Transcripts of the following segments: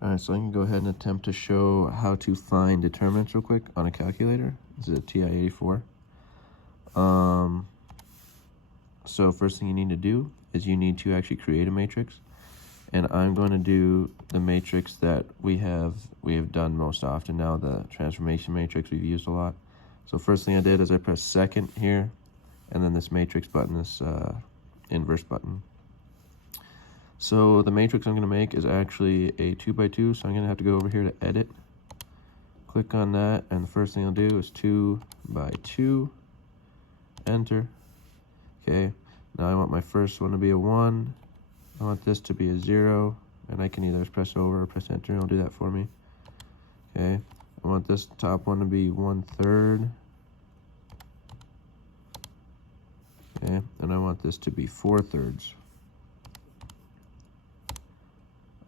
Alright, so I can go ahead and attempt to show how to find determinants real quick on a calculator. This is a TI-84. So first thing you need to do is you need to actually create a matrix. And I'm going to do the matrix that we have done most often now, the transformation matrix we've used a lot. So first thing I did is I pressed second here, and then this matrix button, this inverse button. So the matrix I'm going to make is actually a 2x2, so I'm going to have to go over here to edit, click on that, and the first thing I'll do is 2x2, enter. Okay, now I want my first one to be a 1, I want this to be a 0, and I can either press over or press enter, and it'll do that for me. Okay, I want this top one to be 1/3. Okay, and I want this to be 4/3.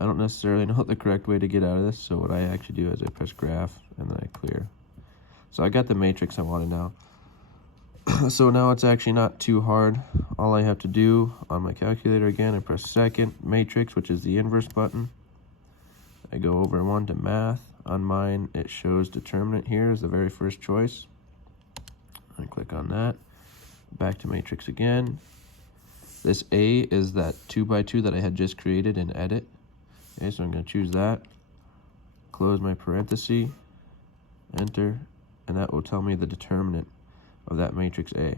I don't necessarily know the correct way to get out of this, so what I actually do is I press graph and then I clear. So I got the matrix I wanted now. So now it's actually not too hard. All I have to do on my calculator again, I press second, matrix, which is the inverse button. I go over one to math. On mine, it shows determinant here is the very first choice. I click on that. Back to matrix again. This A is that 2x2 that I had just created in edit. Okay, so I'm going to choose that, close my parenthesis, enter, and that will tell me the determinant of that matrix A.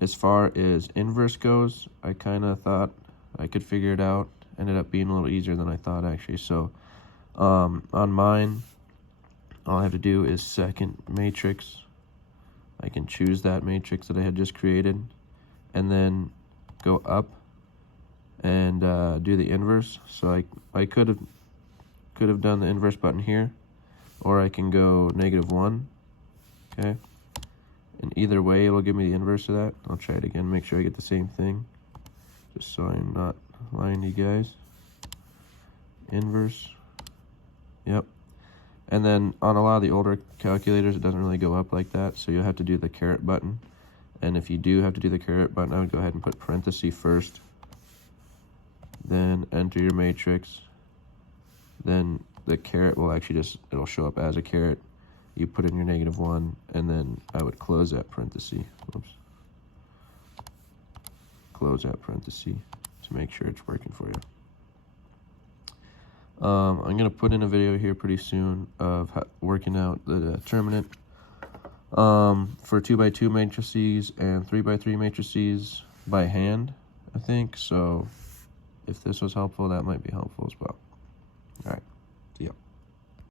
As far as inverse goes, I kind of thought I could figure it out. Ended up being a little easier than I thought, actually. So on mine, all I have to do is second matrix. I can choose that matrix that I had just created, and then go up and do the inverse. So I could have done the inverse button here, or I can go -1. Okay, and either way it'll give me the inverse of that. I'll try it again, make sure I get the same thing, just so I'm not lying to you guys. Inverse, yep. And then on a lot of the older calculators, it doesn't really go up like that, so you'll have to do the caret button. And if you do have to do the caret button, I would go ahead and put parenthesis first, then enter your matrix, then the caret will actually it'll show up as a caret. You put in your -1, and then I would close that parenthesis. Oops. Close that parenthesis to make sure it's working for you. I'm going to put in a video here pretty soon of working out the determinant for 2x2 matrices and 3x3 matrices by hand, I think. So if this was helpful, that might be helpful as well.